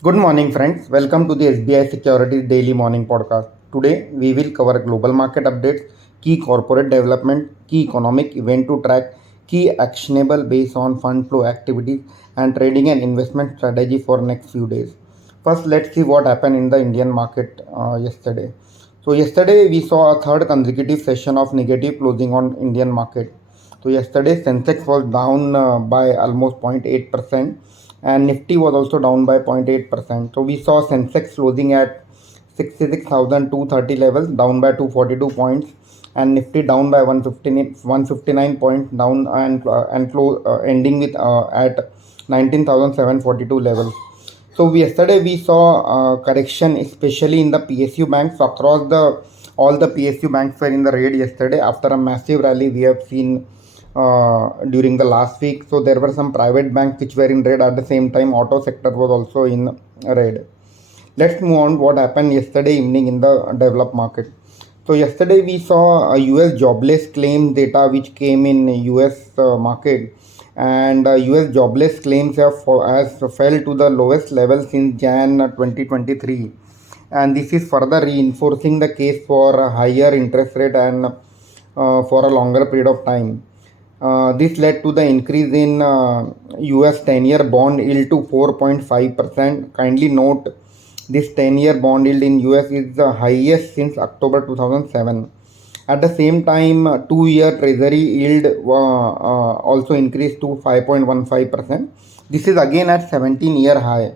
Good morning, friends. Welcome to the SBI Securities Daily Morning Podcast. Today, we will cover global market updates, key corporate development, key economic event to track, key actionable based on fund flow activities, and trading and investment strategy for next few days. First, let's see what happened in the Indian market yesterday. So, yesterday we saw a third consecutive session of negative closing on Indian market. So, yesterday Sensex was down by almost 0.8%, and Nifty was also down by 0.8%. So we saw Sensex closing at 66,230 levels, down by 242 points, and Nifty down by 159 points, down and close ending with at 19,742 levels. So yesterday we saw correction, especially in the PSU banks across the all the PSU banks were in the red yesterday after a massive rally we have seen during the last week. So there were some private banks which were in red at the same time. Auto sector was also in red. Let's move on what happened yesterday evening in the developed market. So yesterday we saw a US jobless claim data which came in US market, and US jobless claims has fell to the lowest level since Jan 2023, and this is further reinforcing the case for a higher interest rate and for a longer period of time. This led to the increase in US 10-year bond yield to 4.5%. Kindly note this 10-year bond yield in US is the highest since October 2007. At the same time, 2-year treasury yield also increased to 5.15%. This is again at 17-year high.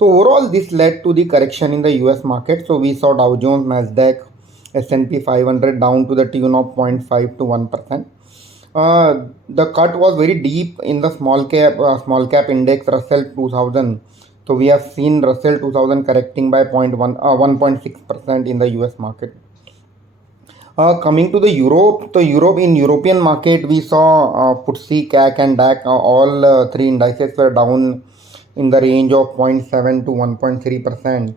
So overall, this led to the correction in the US market. So we saw Dow Jones, Nasdaq, S&P 500 down to the tune of 0.5 to 1%. The cut was very deep in the small cap index Russell 2000. So we have seen Russell 2000 correcting by 1.6% in the US market. Coming to the Europe, in European market we saw FTSE, CAC and DAC, all three indices were down in the range of 0.7 to 1.3%.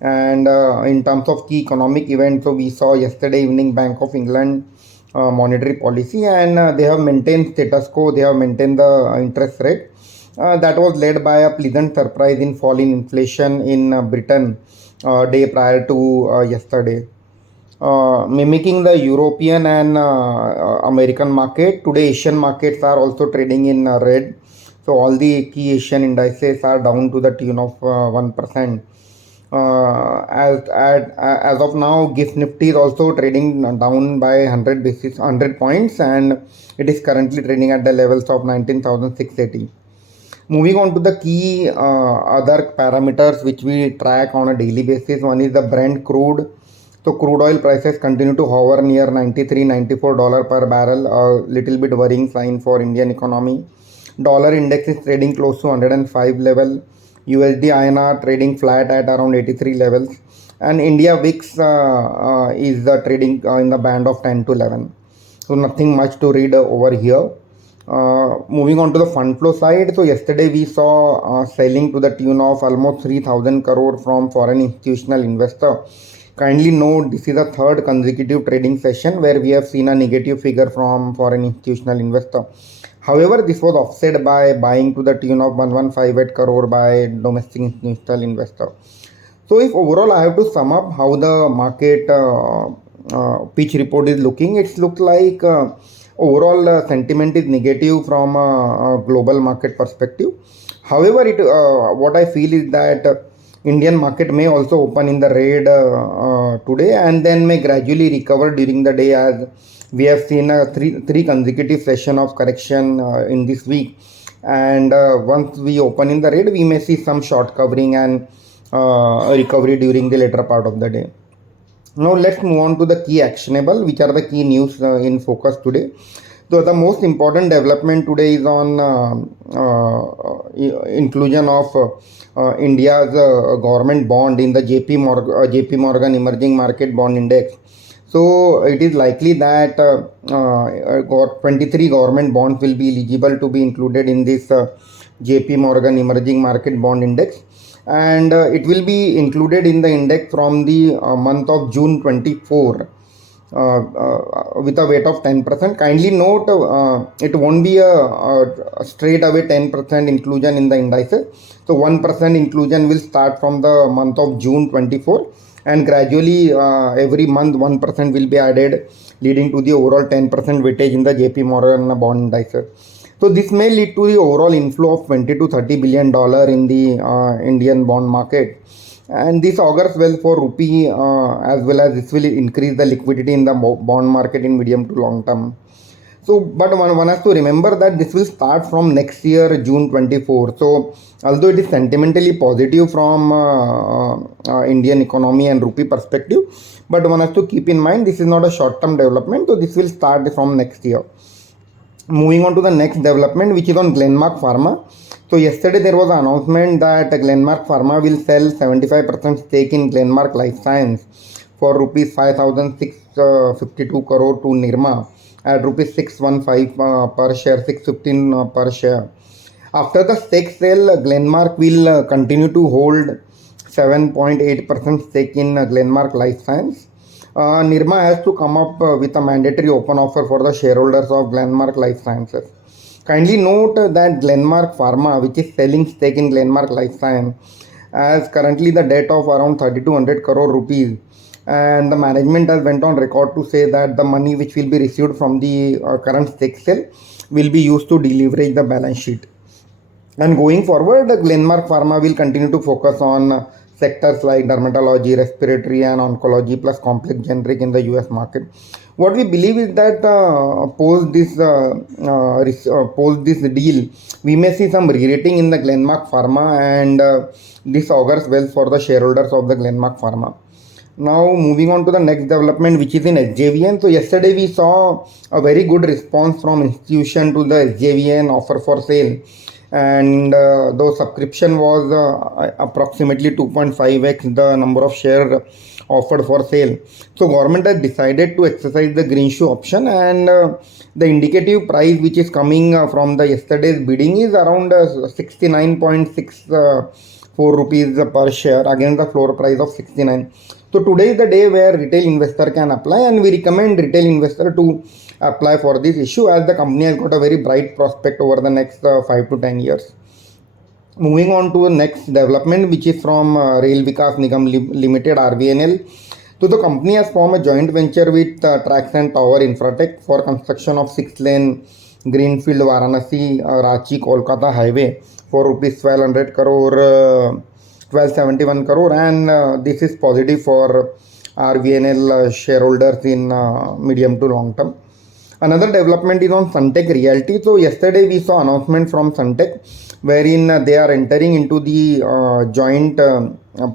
And in terms of key economic events, so we saw yesterday evening Bank of England monetary policy, and they have maintained status quo. They have maintained the interest rate. That was led by a pleasant surprise in falling inflation in Britain day prior to yesterday. Mimicking the European and American market, today Asian markets are also trading in red. So all the key Asian indices are down to the tune of 1%. As of now, GIFT Nifty is also trading down by 100 points, and it is currently trading at the levels of 19,680. Moving on to the key other parameters which we track on a daily basis. One is the Brent crude. So crude oil prices continue to hover near $93-94 per barrel, a little bit worrying sign for Indian economy. Dollar index is trading close to 105 level. USD INR trading flat at around 83 levels, and India VIX is trading in the band of 10 to 11. So nothing much to read over here. Moving on to the fund flow side, so yesterday we saw selling to the tune of almost 3,000 crore from foreign institutional investor. Kindly note this is the third consecutive trading session where we have seen a negative figure from foreign institutional investor. However, this was offset by buying to the tune of 1158 crore by domestic institutional investor. So if overall I have to sum up how the market pitch report is looking, it looks like overall sentiment is negative from a global market perspective. However, what I feel is that Indian market may also open in the red today, and then may gradually recover during the day, as we have seen a three consecutive session of correction in this week. And once we open in the red, we may see some short covering and recovery during the later part of the day. Now let's move on to the key actionable, which are the key news in focus today. So the most important development today is on inclusion of India's government bond in the JP Morgan Emerging Market Bond Index. So it is likely that 23 government bonds will be eligible to be included in this JP Morgan Emerging Market Bond Index, and it will be included in the index from the month of June 24. with a weight of 10%. Kindly note, it won't be a straight away 10% inclusion in the indices. So 1% inclusion will start from the month of June 24, and gradually every month 1% will be added, leading to the overall 10% weightage in the JP Morgan bond indices. So this may lead to the overall inflow of 20 to 30 billion dollar in the Indian bond market, and this augurs well for rupee, as well as this will increase the liquidity in the bond market in medium to long term. So, but one has to remember that this will start from next year, June 24. So, although it is sentimentally positive from Indian economy and rupee perspective, but one has to keep in mind this is not a short-term development. So, this will start from next year. Moving on to the next development, which is on Glenmark Pharma. So yesterday there was an announcement that Glenmark Pharma will sell 75% stake in Glenmark Life Science for rupees 5,652 crore to Nirma at rupees 615 per share, 615 per share. After the stake sale, Glenmark will continue to hold 7.8% stake in Glenmark Life Science. Nirma has to come up with a mandatory open offer for the shareholders of Glenmark Life Sciences. Kindly note that Glenmark Pharma, which is selling stake in Glenmark Life Science, has currently the debt of around 3,200 crore rupees, and the management has went on record to say that the money which will be received from the current stake sale will be used to deleverage the balance sheet. And going forward, Glenmark Pharma will continue to focus on sectors like dermatology, respiratory, and oncology, plus complex generic in the US market. What we believe is that post this deal, we may see some re-rating in the Glenmark Pharma, and this augurs well for the shareholders of the Glenmark Pharma. Now moving on to the next development, which is in SJVN. So yesterday we saw a very good response from institution to the SJVN offer for sale, and though subscription was approximately 2.5x the number of shares offered for sale. So government has decided to exercise the green shoe option, and the indicative price which is coming from the yesterday's bidding is around 69.64 rupees per share against the floor price of 69. So today is the day where retail investor can apply, and we recommend retail investor to apply for this issue, as the company has got a very bright prospect over the next 5 to 10 years. Moving on to the next development, which is from Rail Vikas Nigam Limited, RVNL. So the company has formed a joint venture with Tracks and Tower Infratech for construction of 6-lane Greenfield Varanasi Ranchi Kolkata highway for rupees 1200 crore, 1271 crore, and this is positive for RVNL shareholders in medium to long term. Another development is on Suntec Realty. So yesterday we saw announcement from Suntec, wherein they are entering into the joint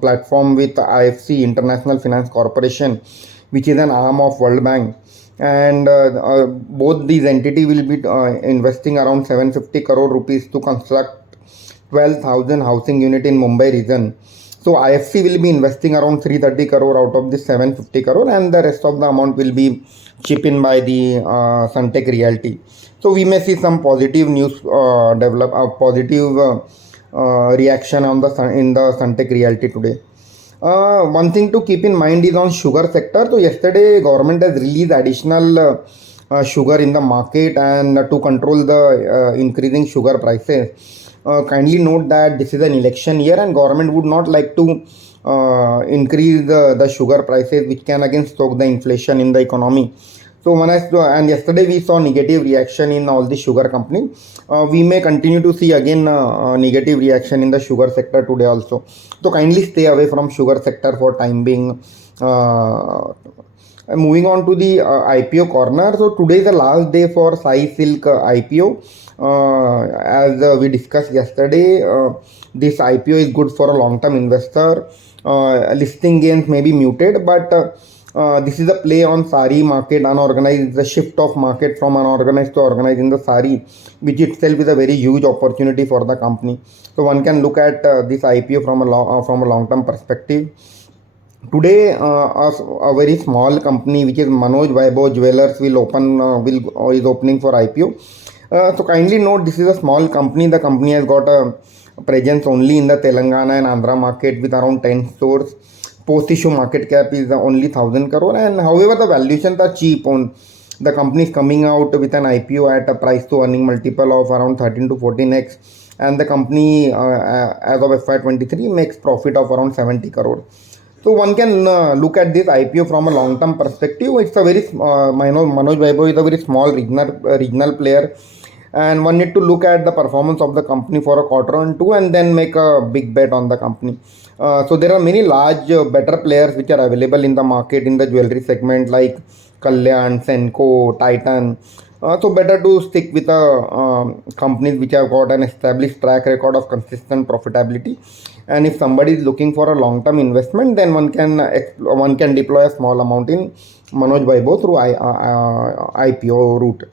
platform with IFC, International Finance Corporation, which is an arm of World Bank, and both these entities will be investing around 750 crore rupees to construct 12,000 housing unit in Mumbai region. So IFC will be investing around 330 crore out of this 750 crore, and the rest of the amount will be chipped in by the Suntec Realty. So we may see some positive news positive reaction on in the Suntec Realty today. One thing to keep in mind is on sugar sector. So yesterday government has released additional sugar in the market, and to control the increasing sugar prices. Kindly note that this is an election year, and government would not like to increase the sugar prices, which can again stoke the inflation in the economy. So one has to, and yesterday we saw negative reaction in all the sugar company. We may continue to see again negative reaction in the sugar sector today also. So kindly stay away from sugar sector for time being. Moving on to the IPO corner. So today is the last day for Sai Silk IPO. As we discussed yesterday, this IPO is good for a long-term investor. Listing gains may be muted, but this is a play on sari market, unorganized, the shift of market from unorganized to organized in the sari, which itself is a very huge opportunity for the company. So one can look at this IPO from a long-term perspective. Today, a very small company, which is Manoj Vaibhav Jewelers, is opening for IPO. So kindly note, this is a small company. The company has got a presence only in the Telangana and Andhra market with around 10 stores. Post-issue market cap is only 1,000 crore, and however the valuations are cheap. On the company is coming out with an IPO at a price to earning multiple of around 13 to 14x, and the company as of FY23 makes profit of around 70 crore. So one can look at this IPO from a long-term perspective. It's a very Manoj Vaibhav is a very small regional player, and one need to look at the performance of the company for a quarter or two and then make a big bet on the company. So there are many large better players which are available in the market in the jewelry segment like Kalyan, Senco, Titan. So better to stick with companies which have got an established track record of consistent profitability. And if somebody is looking for a long-term investment, then one can deploy a small amount in Manoj Vaibhav through IPO route.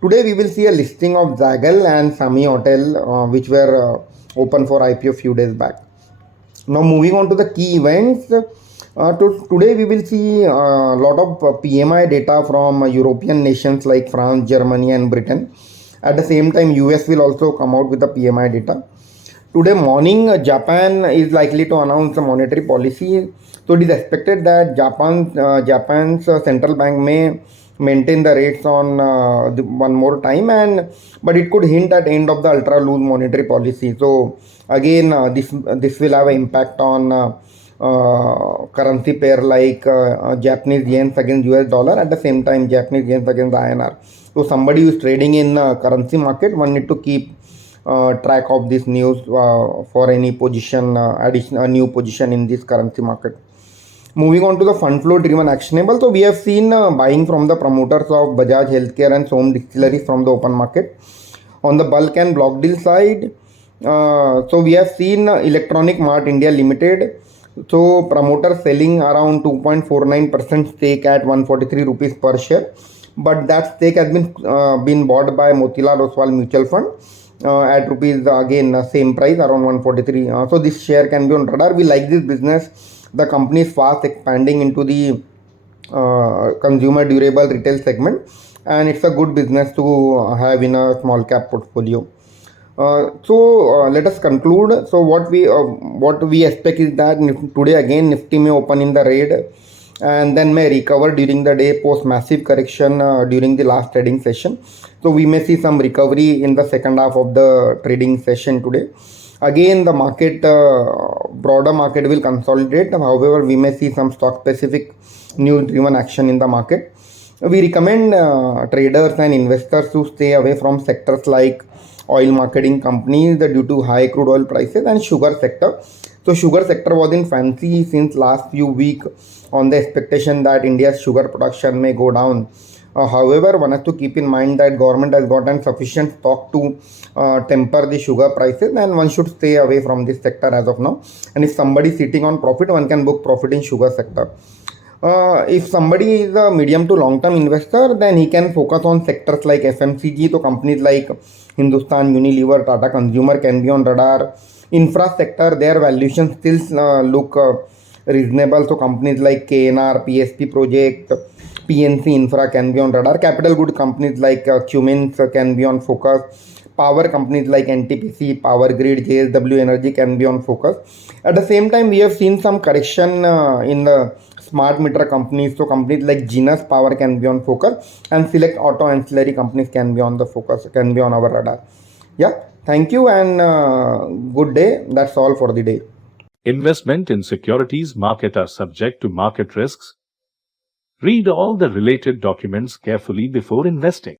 Today we will see a listing of Zagal and Sami Hotel, which were open for IPO few days back. Now moving on to the key events. Today we will see a lot of PMI data from European nations like France, Germany and Britain. At the same time, US will also come out with the PMI data. Today morning, Japan is likely to announce a monetary policy. So it is expected that Japan's central bank may maintain the rates on one more time, but it could hint at end of the ultra loose monetary policy. So again, this will have an impact on currency pair like Japanese yen against US dollar, at the same time Japanese yen against INR. So somebody who is trading in currency market, one need to keep track of this news for any position, additional new position in this currency market. Moving on to the fund flow driven actionable. So we have seen buying from the promoters of Bajaj Healthcare and Som Distilleries from the open market. On the bulk and block deal side, so we have seen Electronic Mart India Limited. So promoters selling around 2.49% stake at 143 rupees per share, but that stake has been bought by Motilal Oswal Mutual Fund at rupees again same price around 143. So this share can be on radar. We like this business. The company is fast expanding into the consumer durable retail segment, and it's a good business to have in a small cap portfolio. Let us conclude. So what we expect is that today again Nifty may open in the red and then may recover during the day post massive correction during the last trading session. So we may see some recovery in the second half of the trading session today. Again, the market, broader market will consolidate. However, we may see some stock specific news driven action in the market. We recommend traders and investors to stay away from sectors like oil marketing companies due to high crude oil prices and sugar sector. So sugar sector was in fancy since last few weeks on the expectation that India's sugar production may go down. However, one has to keep in mind that government has gotten sufficient stock to temper the sugar prices, and one should stay away from this sector as of now. And if somebody is sitting on profit, one can book profit in sugar sector. If somebody is a medium to long term investor, then he can focus on sectors like FMCG. So companies like Hindustan Unilever, Tata Consumer can be on radar. Infra sector, their valuations still look reasonable. So companies like KNR, PSP Project, PNC Infra can be on radar. Capital good companies like Cummins can be on focus. Power companies like NTPC, Power Grid, JSW Energy can be on focus. At the same time, we have seen some correction in the smart meter companies. So companies like Genus Power can be on focus, and select auto ancillary companies can be on the focus, can be on our radar. Yeah, thank you and good day. That's all for the day. Investment in securities market are subject to market risks. Read all the related documents carefully before investing.